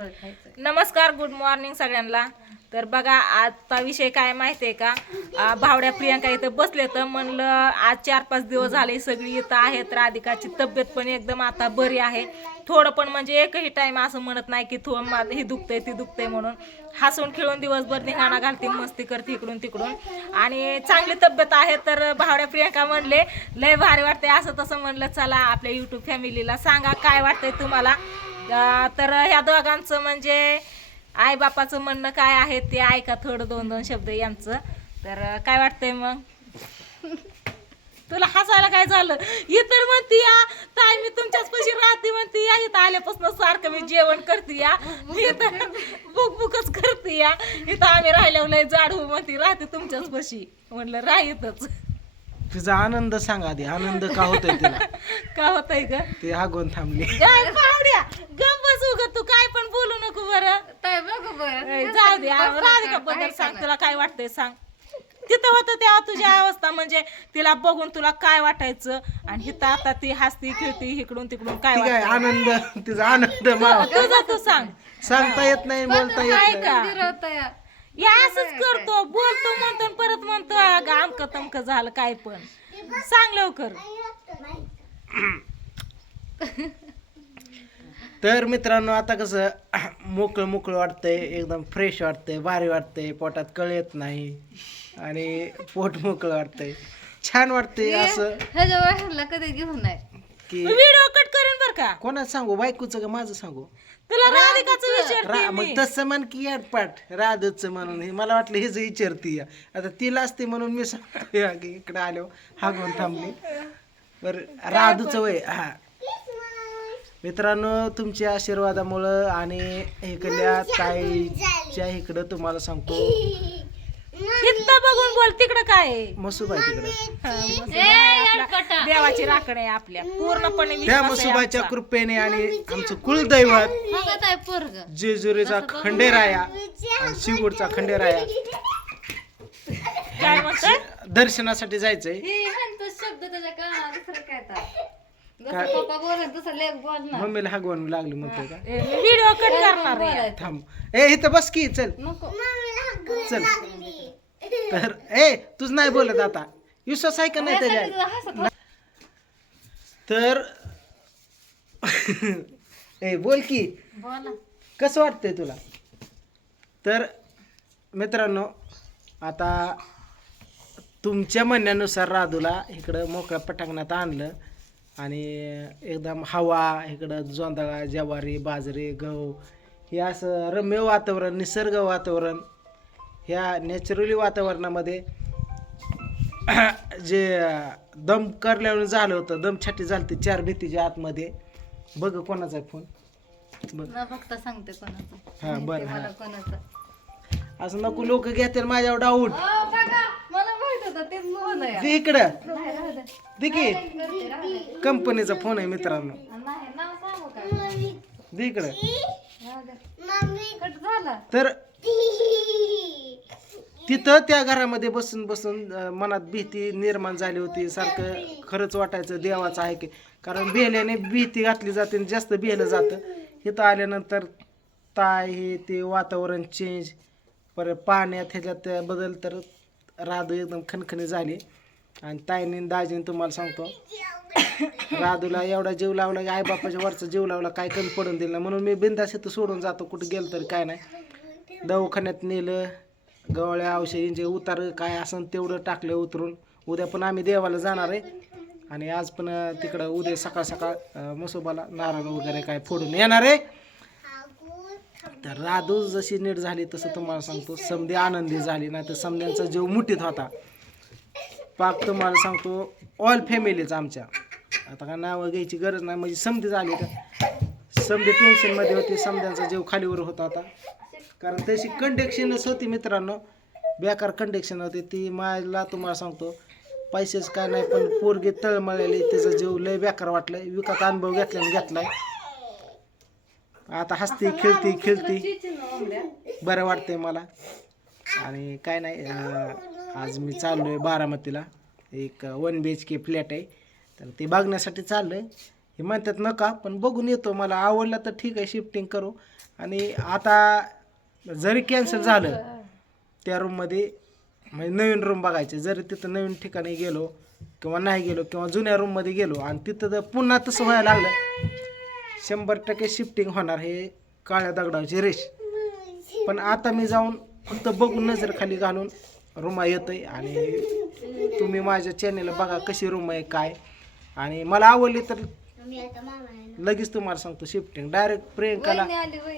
नमस्कार good morning सगळ्यांना तर बघा आजचा विषय काय माहितीये का भावड्या प्रियांका इथं बसले तर म्हणलं आज चार पाच दिवस झाले सगळी इथं आहेत राधिकाची तब्येत पण एकदम आता बरी आहे थोडं पण म्हणजे एकही टाइम असं म्हणत नाही की थोड मला ही दुखतंय ती दुखतंय म्हणून हसून खेळून दिवसभर निघाणा घालती मस्ती करते इकडून तिकडून आणि चांगली तब्येत आहे तर भावड्या प्रियांका म्हणले लय भारी वाटतंय असं तसं म्हणलं चला आपल्या युट्यूब फॅमिलीला सांगा काय वाटतंय तुम्हाला तर ह्या दोघांचं म्हणजे आई बापाचं म्हणणं काय आहे ते ऐका थोडं दोन दोन शब्द यांचं तर काय वाटतंय मग तुला हसायला काय झालं इतर म्हणती या ताई मी तुमच्याच पशी राहते म्हणती या इथं आल्यापासून सारखं मी जेवण करते या मी तर, तर... बुक बुकच करते या इथं आम्ही राहिल्यावर जाडू म्हणती राहते तुमच्याच पशी म्हणलं राहीतच तिचा आनंद सांगा आधी आनंद का होतोय तिला का होतय ग ते आगोन थांबली गप बसू ग तू काय पण बोलू नको बर बघू सांग तुला काय वाटतंय सांग तिथं होत तुझ्या अवस्था म्हणजे तिला बघून तुला काय वाटायचं आणि हिथं आता ती हसती खेळती इकडून तिकडून काय आनंद तिचा आनंद तुझा तू सांग सांगता येत नाही बोलता येत नाही या असच करतो बोलतो म्हणतो परत म्हणतो झालं काय पण सांग लवकर तर मित्रांनो आता कसं मोकळ मोकळ वाटतंय एकदम फ्रेश वाटतंय भारी वाटतंय पोटात कळ येत नाही आणि पोट मोकळं वाटतंय छान वाटतंय असं कधी घेऊन नाही का कोणा सांगू बायकोच का तसं सांगू की किट राधूच म्हणून हे आता तिला असते म्हणून मी सांगते इकडे आलो हा गण थांबली बरं राधूच वय हा मित्रांनो तुमच्या आशीर्वादामुळं आणि हिकडल्या ताईच्या इकडं तुम्हाला सांगतो बघून बोल तिकडं काय मसुबाई देवाची राखण आहे आपल्या पूर्णपणे मसुबाईच्या कृपेने आणि आमचं कुलदैवत जेजुरीचा खंडेराया आणि शिवूरचा खंडेराया दर्शनासाठी जायचंय मम्मीला हा लागली म्हणतो व्हिडिओ कट करणार थांब ए हे तर बस की चल चल तर ए तूच नाही बोलत आता विश्वास आहे नाही तरी तर ए बोल की कसं वाटतंय तुला तर मित्रांनो आता तुमच्या म्हणण्यानुसार राधूला इकडं मोकळ्या पटांगणात आणलं आणि एकदम हवा इकडं जोंदळा जवारी बाजरी गहू हे असं रम्य वातावरण निसर्ग वातावरण ह्या नॅचरली वातावरणामध्ये जे दम करल्यावर झालं होतं झाली होती चार भीतीच्या आतमध्ये बघ कोणाचा फोन बघता सांगते हा बर असं नको लोक घेते माझ्या उठी कंपनीचा फोन आहे मित्रांनो तर तिथं त्या घरामध्ये बसून बसून मनात भीती निर्माण झाली होती सारखं खरंच वाटायचं देवाचं आहे की कारण बिहल्याने भीती घातली जाते आणि जास्त बिहलं जातं इथं आल्यानंतर ताई ते वातावरण चेंज परत पाण्यात ह्याच्यात बदल तर राधू एकदम खनखनी झाली आणि ताईने दाजीने तुम्हाला सांगतो राधूला एवढा जीव लावला की आई आईबापाच्या वरचा जीव लावला काय कमी पडून दिलं म्हणून मी बिंदास इथं सोडून जातो कुठं गेलं तरी काय नाही दवाखान्यात नेलं गवळ्या औषधींचे उतार काय असं तेवढं टाकलं उतरून उद्या पण आम्ही देवाला जाणार आहे आणि आज पण तिकडं उद्या सका सकाळ सकाळ मसोबाला नारळ वगैरे काय फोडून येणार आहे तर राधू जशी नीट झाली तसं तुम्हाला सांगतो समधी आनंदी झाली नाही तर समध्यांचा जीव मुठीत होता पाक तुम्हाला सांगतो ऑइल फॅमिलीच आमच्या आता का नावं घ्यायची गरज नाही म्हणजे समधी झाली तर समधी टेन्शनमध्ये होती समध्यांचा जीव खालीवर होता आता कारण त्याची कंडेक्शनच होती मित्रांनो बेकार कंडेक्शन होती ती माझ्याला तुम्हाला सांगतो पैसेच काय नाही पण पोरगी तळमळले त्याचं लय बेकार वाटलंय विकत अनुभव घेतला घेतलाय आता हसती खेळती खेळती बरं वाटते मला आणि काय नाही आज मी चाललो आहे बारामतीला एक वन बी एच के फ्लॅट आहे तर ते बघण्यासाठी चाललोय हे म्हणतात नका पण बघून येतो मला आवडलं तर ठीक आहे शिफ्टिंग करू आणि आता जरी कॅन्सल झालं त्या रूममध्ये म्हणजे नवीन रूम बघायचे जरी तिथं नवीन ठिकाणी गेलो किंवा नाही गेलो किंवा जुन्या रूममध्ये गेलो आणि तिथं तर पुन्हा तसं व्हायला लागलं शंभर टक्के शिफ्टिंग होणार हे काळ्या दगडावची रेश पण आता मी जाऊन फक्त बघून नजर खाली घालून येतो आहे आणि तुम्ही माझ्या चॅनेलला बघा कशी रूम आहे काय आणि मला आवडली तर लगेच तुम्हाला सांगतो शिफ्टिंग डायरेक्ट प्रियंकाला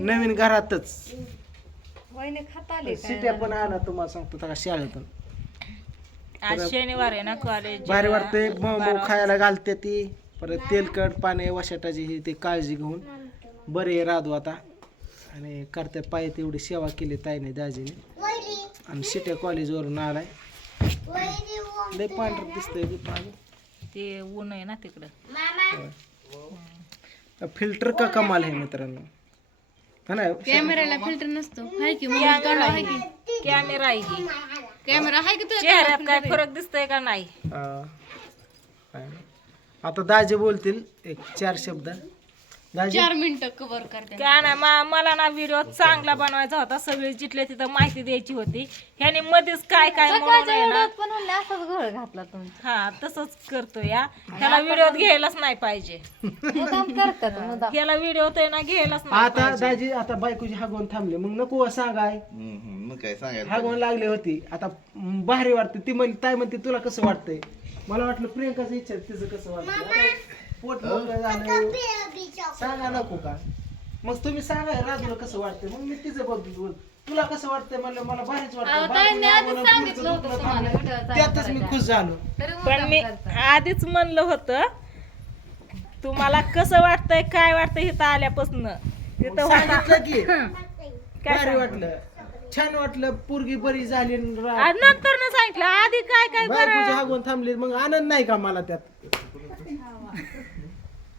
नवीन घरातच सिट्या पण आला तुम्हाला सांगतो ना कॉलेज भारी वाटते खायला घालते ती परत तेलकट पाणी वशाटाची ते काळजी घेऊन बरे राहतो आता आणि करते पाय तेवढी सेवा केली ताईने दाजीने आणि शिट्या कॉलेज वरून आलाय पांढर दिसतंय ते ऊन आहे ना तिकड फिल्टर का कमाल आहे मित्रांनो कॅमेराला फिल्टर नसतो कॅमेरा आहे की कॅमेरा आहे फरक दिसतोय आहे का नाही आता दाजे बोलतील एक चार शब्द चार मिनिटं कवर मला ना व्हिडिओ चांगला बनवायचा होता सगळे जिथले तिथं माहिती द्यायची होती ह्याने मध्येच काय काय हा तसंच करतो या त्याला घ्यायलाच नाही पाहिजे त्याला व्हिडिओ तर ना नाही आता दाजी आता बायकोची हागवून थांबले मग नको सांगाय काय हागवून लागली होती आता भारी वाटते ती म्हणते काय म्हणते तुला कसं वाटतंय मला वाटलं प्रियंकाचं इच्छा तिचं कसं वाटतंय सांगा नको का मग तुम्ही सांगाय राधूला कसं वाटतं मग मी तिचं बघून तुला कसं वाटतं म्हणजे मला बरीच वाटलं आधीच मी खुश झालो पण मी आधीच म्हणलं होतं तुम्हाला कसं वाटतंय काय वाटतं इथं आल्यापासून ते तसं सगळं काय वाटलं छान वाटलं पुरगी बरी झाली नंतरनं सांगितलं आधी काय काय मग हगव थांबले मग आनंद नाही का मला त्यात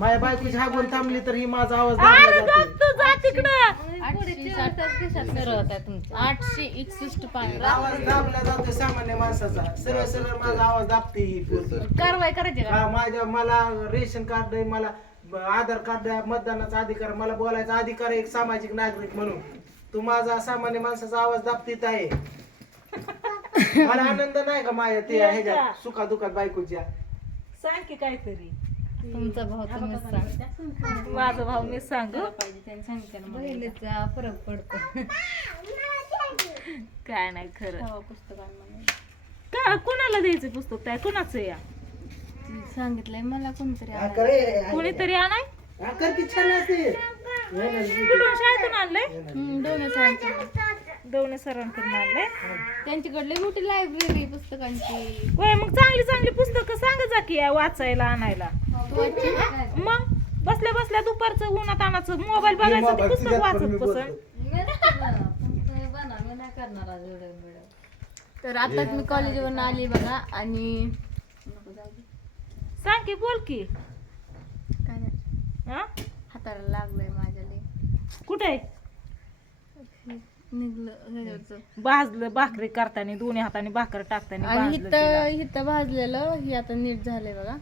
माझ्या बायकोची छाबून थांबली तर ही माझा आवाज दाबला आवाज दाबला जातो सामान्य माणसाचा सर्व सर्व माझा आवाज दापते ही कारवाई करायची मला रेशन कार्ड मला आधार कार्ड मतदानाचा अधिकार मला बोलायचा अधिकार एक सामाजिक नागरिक म्हणून तू माझा सामान्य माणसाचा आवाज दाबतीत आहे मला आनंद नाही का माझ्या ते सुखा दुखात बायकोच्या सारखे काय काहीतरी तुमचा भाऊ हो सांग माझा काय नाही खरं पुस्तकांमध्ये का कोणाला द्यायचं पुस्तक काय कुणाचं या सांगितलंय मला कोणतरी कोणीतरी कोणीतरी आणलंय दोन आलय दोन सरांकडून त्यांची घडली मोठी लायब्ररी पुस्तकांची बरे मग चांगली चांगली पुस्तक वाचायला आणायला मग बसल्या बसल्या दुपारच उन्हात आणायच मोबाईल बघायचं तर आताच मी कॉलेजवरून आली बघा आणि सांगे बोलकीय माझ्या कुठे निघल भाजलं भाकरी करताना दोन्ही हाताने भाकर टाकताना आणि टाकतानी हिथं भाजलेलं हे आता नीट झालंय बघा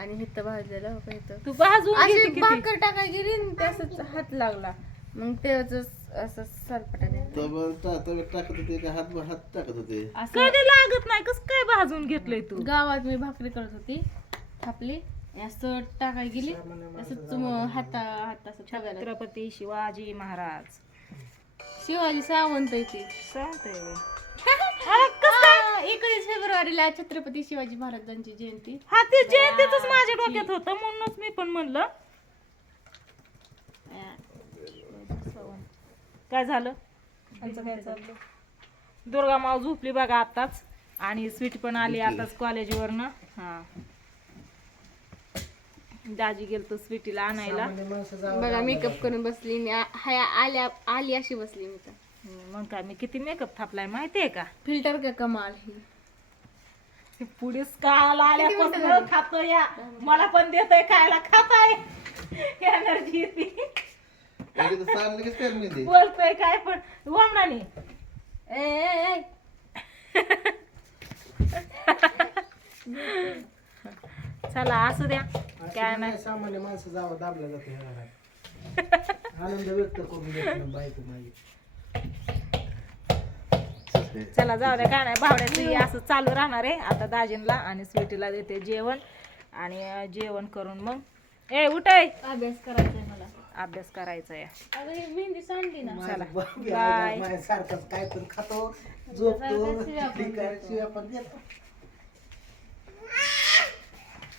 आणि हित भाजलेलं तू भाकर टाकाय गेली तसंच हात लागला मग ते असं लागत नाही काय भाजून तू गावात मी भाकरी करत होती थापली असं टाकाय गेली तुम असत छत्रपती शिवाजी महाराज शिवाजी सावंत येते एकोणीस फेब्रुवारीला छत्रपती शिवाजी महाराजांची जयंती हा ते जयंतीच माझ्या डोक्यात होत म्हणूनच मी पण म्हणलं काय झालं दुर्गा माव झोपली बघा आताच आणि स्वीट पण आली आताच कॉलेजवर ना हा दाजी गेलतो स्वीटीला आणायला बघा मेकअप करून बसली मी हया आल आल्या आली अशी बसली मी तर का मेकअप थापलाय माहितीये का फिल्टर का कमाल ही पुढे काल आल्या खातो या मला पण देतोय खायला खात एनर्जी बोलतोय काय पण ए चला असू द्या काय नाही सामान्य माणसं जावं दाबलं जात आनंद व्यक्त करून बाईक चला जाऊ द्या काय नाही भावड्याचंही असं चालू राहणार आहे आता दाजींना आणि स्वीटीला देते जेवण आणि जेवण करून मग ए उठाय अभ्यास करायचा मला अभ्यास करायचा आहे मेहंदी सांगली ना चला बाय सारखं काय तरी खातो झोपतो शिवाय पण देतो